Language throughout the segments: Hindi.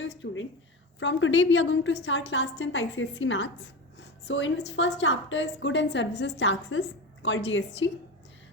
Hello student, from today we are going to start class 10th ICSE Maths. So in which first chapter is Good and Services Taxes called GST.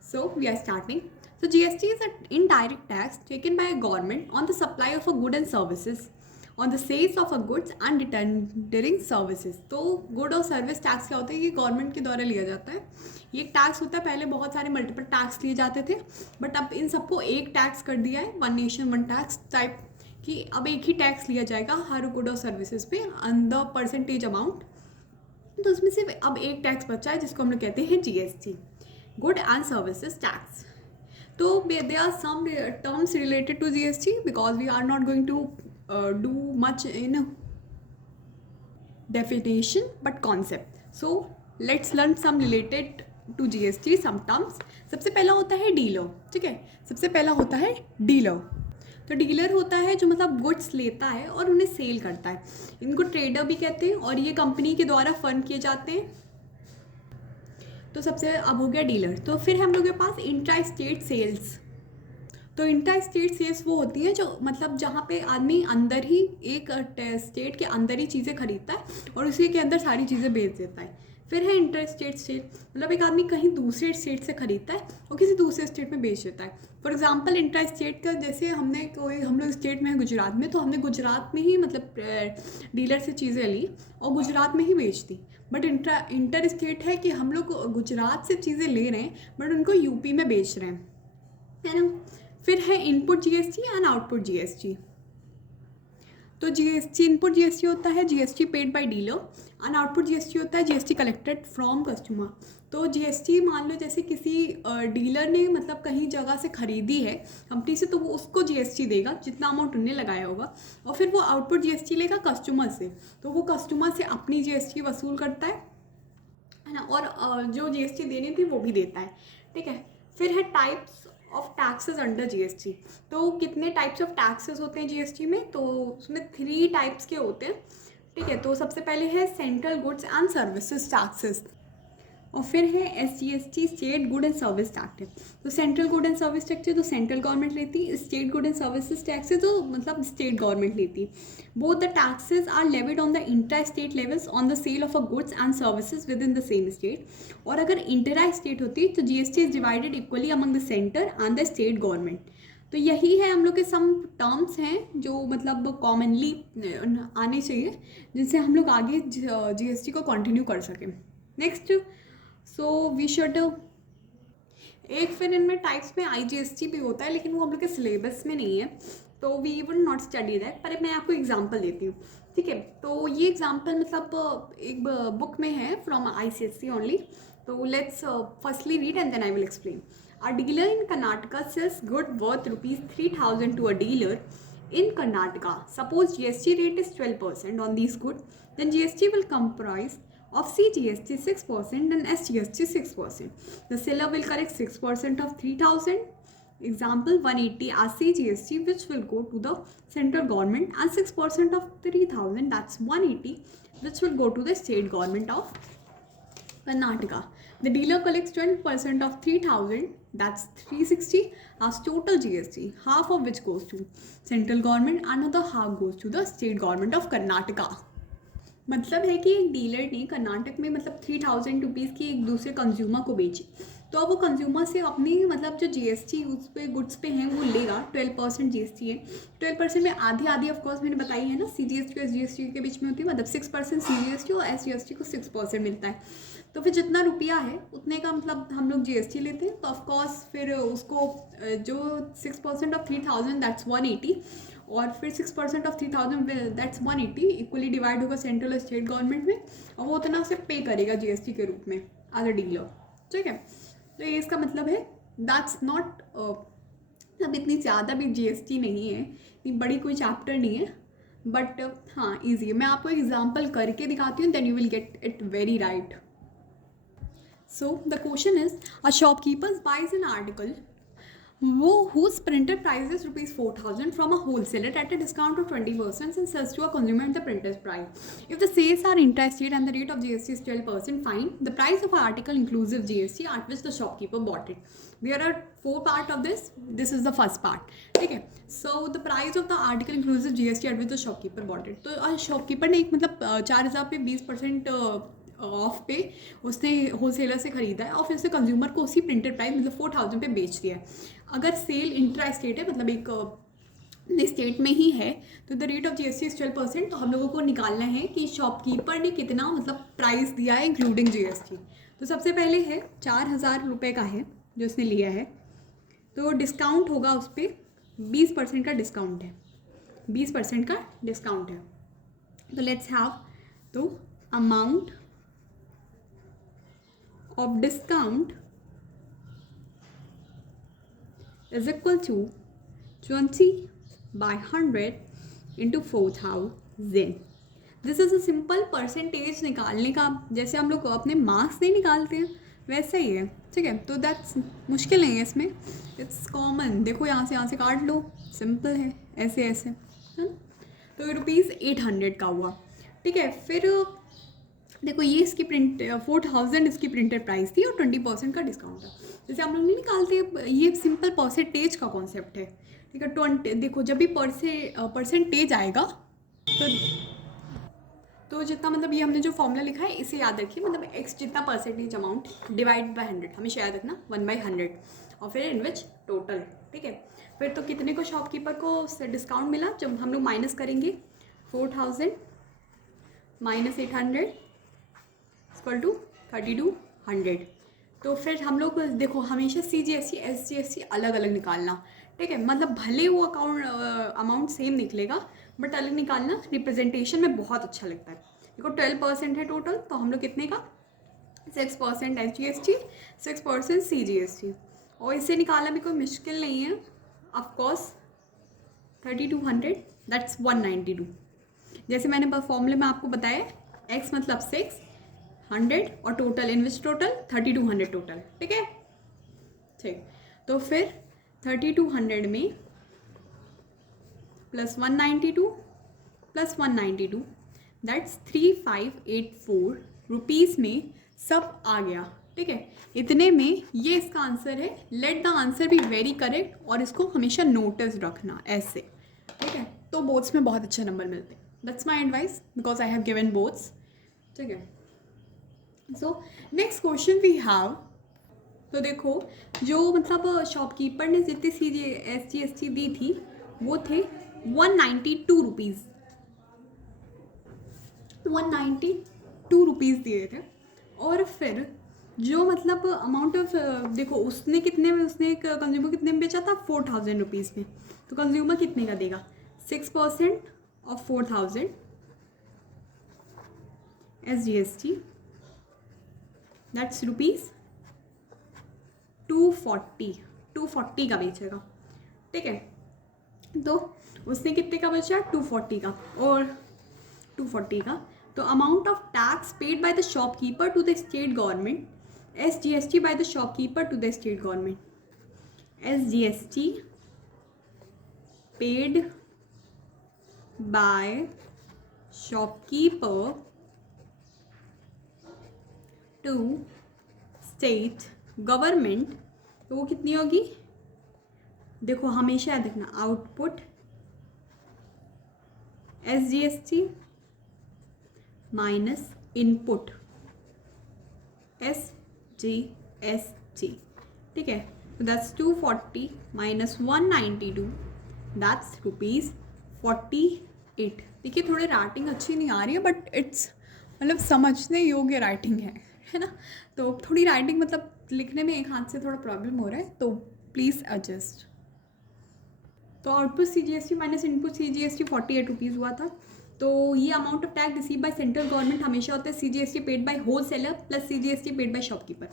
So we are starting. So GST is an indirect tax taken by a government on the supply of a good and services, on the sales of a goods and tendering services. तो गुड और सर्विस टैक्स क्या होता है, ये गवर्नमेंट के द्वारा लिया जाता है. ये एक टैक्स होता है. पहले बहुत सारे मल्टीपल टैक्स लिए जाते थे, बट अब इन सबको एक टैक्स कर दिया है, one nation one tax type, कि अब एक ही टैक्स लिया जाएगा हर गुड और सर्विसेज पे ऑन द परसेंटेज अमाउंट. तो उसमें सिर्फ अब एक टैक्स बचा है जिसको हम लोग कहते हैं GST, good and services tax. तो they are some terms related to GST because we are not going to do much in definition but concept. So let's learn some related to GST some terms. सबसे पहला होता है डीलर. ठीक है, सबसे पहला होता है डीलर. तो डीलर होता है जो मतलब गुड्स लेता है और उन्हें सेल करता है. इनको ट्रेडर भी कहते हैं और ये कंपनी के द्वारा फंड किए जाते हैं. तो सबसे अब हो गया डीलर. तो फिर हम लोग के पास इंट्रा स्टेट सेल्स. तो इंट्रा स्टेट सेल्स वो होती है जो मतलब जहाँ पे आदमी अंदर ही एक स्टेट के अंदर ही चीज़ें खरीदता है और उसी के अंदर सारी चीज़ें बेच देता है. फिर है इंटर स्टेट सेल, मतलब एक आदमी कहीं दूसरे स्टेट से खरीदता है और किसी दूसरे स्टेट में बेच देता है. फॉर एग्जांपल इंट्रा स्टेट का, जैसे हम लोग स्टेट में है गुजरात में, तो हमने गुजरात में ही मतलब डीलर से चीज़ें ली और गुजरात में ही बेच दी. बट इंटर स्टेट है कि हम लोग गुजरात से चीज़ें ले रहे हैं बट उनको यूपी में बेच रहे हैं, है ना. फिर है input GST and output GST. तो जीएसटी इनपुट जीएसटी होता है GST paid by dealer and output GST होता है जीएसटी कलेक्टेड फ्रॉम कस्टमर. तो जीएसटी मान लो जैसे किसी डीलर ने मतलब कहीं जगह से खरीदी है कंपनी से, तो वो उसको जीएसटी देगा जितना अमाउंट उन्हें लगाया होगा. और फिर वो आउटपुट जीएसटी लेगा कस्टमर से, तो वो कस्टमर से अपनी जीएसटी वसूल करता है ना, और जो जीएसटी देनी थी वो भी देता है. ठीक है. फिर है types of taxes under GST. तो कितने टाइप्स ऑफ टैक्सेस होते हैं जीएसटी में, तो उसमें 3 टाइप्स के होते हैं. ठीक है. तो सबसे पहले है central goods and services taxes, और फिर है SGST state good and service tax. तो central good and service tax तो सेंट्रल गवर्नमेंट लेती है, state good and services tax तो मतलब स्टेट गवर्नमेंट लेती है. Both the taxes are levied on the intra state levels on the sale of a goods and services within the same state. और अगर इंटरा स्टेट होती तो GST is divided equally among the centre and the state government. तो यही है हम लोग के सम टर्म्स हैं जो मतलब कॉमनली आने चाहिए जिनसे हम लोग आगे जीएसटी को कंटिन्यू कर सकें. नेक्स्ट, सो वी शुड एक फिर इनमें टाइप्स में आईजीएसटी भी होता है, लेकिन वो हम लोग के सिलेबस में नहीं है, तो we would not study that. पर मैं आपको एग्जांपल देती हूँ. ठीक है. तो ये एग्जांपल मतलब एक बुक में है फ्रॉम आईसीएससी ओनली. तो let's firstly read and then I will explain. A dealer in Karnataka sells good worth rupees 3,000 to a dealer in Karnataka. Suppose GST rate is 12% on these goods, then GST will comprise of CGST 6% and SGST 6%. The seller will collect 6% of 3,000, example 180 as CGST, which will go to the central government, and 6% of 3,000, that's 180, which will go to the state government of Karnataka. The dealer collects 20% of 3,000, that's 360 as total GST, half of which goes to central government, another half goes to the state government of Karnataka. मतलब है कि एक डीलर ने कर्नाटक में मतलब 3,000 रुपीज़ की एक दूसरे कंज्यूमर को बेची, तो अब वो कंज्यूमर से अपनी मतलब जो जीएसटी उस पर गुड्स पे हैं वो लेगा. 12% जीएसटी है. 12% में आधी आधी ऑफकोर्स मैंने बताई है ना, सीजीएसटी और एसजीएसटी के बीच में होती है, मतलब 6% सीजीएसटी और एसजीएसटी को 6% मिलता है. तो फिर जितना रुपया है उतने का मतलब हम लोग जीएसटी लेते हैं. तो ऑफकोर्स फिर उसको जो 6% ऑफ 3,000 दैट्स 180, और फिर 6% ऑफ 3,000 दैट्स 180 इक्वली डिवाइड होगा सेंट्रल और स्टेट गवर्नमेंट में, और वो उतना से पे करेगा जीएसटी के रूप में एज अ डीलर. ठीक है. तो ये इसका मतलब है दैट्स नॉट अब इतनी ज़्यादा भी जीएसटी नहीं है, इतनी बड़ी कोई चैप्टर नहीं है, बट हाँ ईजी है. मैं आपको एग्जाम्पल करके दिखाती हूँ, then you will get it very right. So the question is, a shopkeeper buys an article वो whose printed price is rupees 4,000 from a wholesaler at a discount of 20% and sells to a consumer at the printer's price. If the sales are intrastate and the rate of GST is 12%, fine. The price of an article inclusive GST at which the shopkeeper bought it. There are 4 parts of this. This is the first part. Okay. So the price of the article inclusive GST at which the shopkeeper bought it. तो शॉपकीपर ने एक मतलब 4,000 पे 20% ऑफ पे उसने होलसेलर से ख़रीदा है और फिर उसने कंज्यूमर को उसी प्रिंटेड प्राइस मतलब 4,000 पे बेच दिया है. अगर सेल इंट्रा स्टेट है मतलब एक स्टेट में ही है तो the rate of GST is 12%. तो हम लोगों को निकालना है कि शॉपकीपर ने कितना मतलब प्राइस दिया है इंक्लूडिंग जीएसटी. तो सबसे पहले है 4,000 रुपये का है जो उसने लिया है. तो डिस्काउंट होगा उस पर 20% का डिस्काउंट है. 20% का डिस्काउंट है. तो लेट्स हैव तो amount of discount is equal to 20 by 100 into 4,000. This is a simple percentage निकालने का, जैसे हम लोग अपने मार्क्स नहीं निकालते हैं वैसे ही है. ठीक है. तो दैट्स मुश्किल नहीं है इसमें, इट्स कॉमन. देखो यहाँ से काट लो, सिंपल है. ऐसे ऐसे है. तो ₹800 का हुआ. ठीक है. फिर देखो ये इसकी प्रिंट 4,000 इसकी प्रिंटेड प्राइस थी और 20% का डिस्काउंट था. जैसे हम लोग नहीं निकालते, ये सिंपल परसेंटेज का कॉन्सेप्ट है. ठीक है. 20 देखो जब भी परसेंटेज आएगा तो जितना मतलब ये हमने जो फॉर्मूला लिखा है इसे याद रखिए. मतलब x जितना परसेंटेज अमाउंट डिवाइड बाय 100 हमेशा याद रखना 1/100 और फिर इन विच टोटल. ठीक है. फिर तो कितने को शॉपकीपर को डिस्काउंट मिला जब हम लोग माइनस करेंगे 4,000 माइनस 800 इक्वल टू 3,200. तो फिर हम लोग देखो हमेशा CGST SGST अलग अलग निकालना. ठीक है. मतलब भले वो अमाउंट सेम निकलेगा बट अलग निकालना रिप्रेजेंटेशन में बहुत अच्छा लगता है. देखो 12% है टोटल, तो हम लोग कितने का 6% SGST 6% CGST और इसे निकालना भी कोई मुश्किल नहीं है. Of course 3,200 that's 192. जैसे मैंने फॉर्मूले में आपको बताया x मतलब 600 और टोटल इन विच टोटल 3,200 टोटल. ठीक है. ठीक. तो फिर 3,200 में प्लस 192 प्लस 192 दैट्स 3,584 रुपीज़ में सब आ गया. ठीक है. इतने में ये इसका आंसर है. Let the answer be very correct और इसको हमेशा नोटिस रखना ऐसे. ठीक है. तो बोर्ड्स में बहुत अच्छे नंबर मिलते हैं. That's my advice because I have given boards. ठीक है. So next question we have. तो देखो जो मतलब शॉपकीपर ने जितनी CGST दी थी वो थे 192 रुपीज़. 192 रुपीज़ दिए थे. और फिर जो मतलब अमाउंट ऑफ देखो उसने कितने में, उसने कंज्यूमर कितने में बेचा था 4,000 रुपीज़ में. तो कंज्यूमर कितने का देगा 6% ऑफ 4,000 SGST दैट्स ₹240 का बेचेगा. ठीक है. तो उसने कितने का बेचा 240 का और 240 का. तो amount of tax paid by the shopkeeper to the state government SGST by the shopkeeper to the state government SGST paid by shopkeeper to state government. तो वो कितनी होगी देखो हमेशा याद रखना. Output SGST minus input SGST. ठीक है. तो दैट्स 240 माइनस 192 दैट्स ₹48. देखिए थोड़े राइटिंग अच्छी नहीं आ रही है बट इट्स मतलब समझने योग्य राइटिंग है ना. तो थोड़ी राइटिंग मतलब लिखने में एक हाथ से थोड़ा प्रॉब्लम हो रहा है तो प्लीज़ एडजस्ट. तो output CGST minus input CGST 48 rupees हुआ था. तो ये amount of tax receive by central government हमेशा होता है CGST paid by wholesaler plus CGST paid by shopkeeper.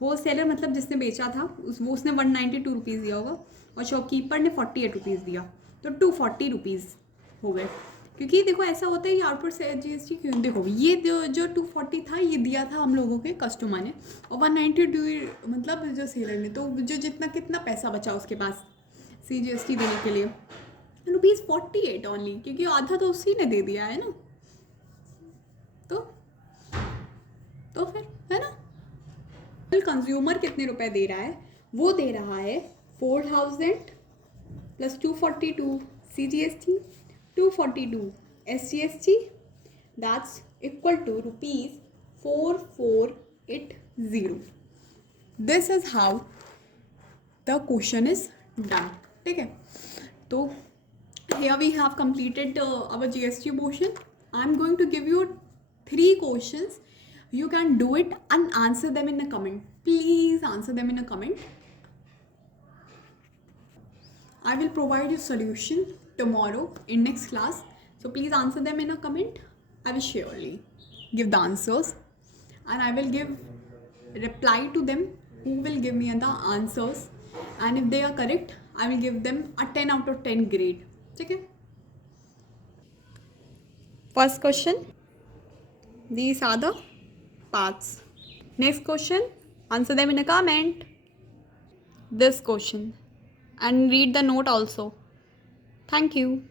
Wholesaler मतलब जिसने बेचा था उसने 192 रुपीज़ दिया होगा और शॉपकीपर ने 48 रुपीज़ दिया. तो 240 रुपीज़ हो गए. क्योंकि देखो ऐसा होता है ये आउटपुट से जीएसटी क्यों, देखो ये जो 240 था ये दिया था हम लोगों के कस्टमर ने, और 192 मतलब जो सेलर ने, तो जो जितना कितना पैसा बचा उसके पास CGST देने के लिए, ₹48 ओनली, क्योंकि आधा तो उसी ने दे दिया है ना। तो फिर है ना, कंज्यूमर कितने रुपए दे रहा है, वो दे रहा है 4000 plus 242 CGST 242 SGST, that's equal to ₹4480. This is how the question is done. ठीक है, तो here we have completed our GST portion. I'm going to give you 3 questions. You can do it and answer them in a comment. Please answer them in a comment. I will provide you solution tomorrow in next class. So please answer them in a comment. I will surely give the answers and I will give reply to them who will give me the answers. And if they are correct, I will give them a 10 out of 10 grade. Okay? First question. These are the parts. Next question. Answer them in a comment. This question. And read the note also. Thank you.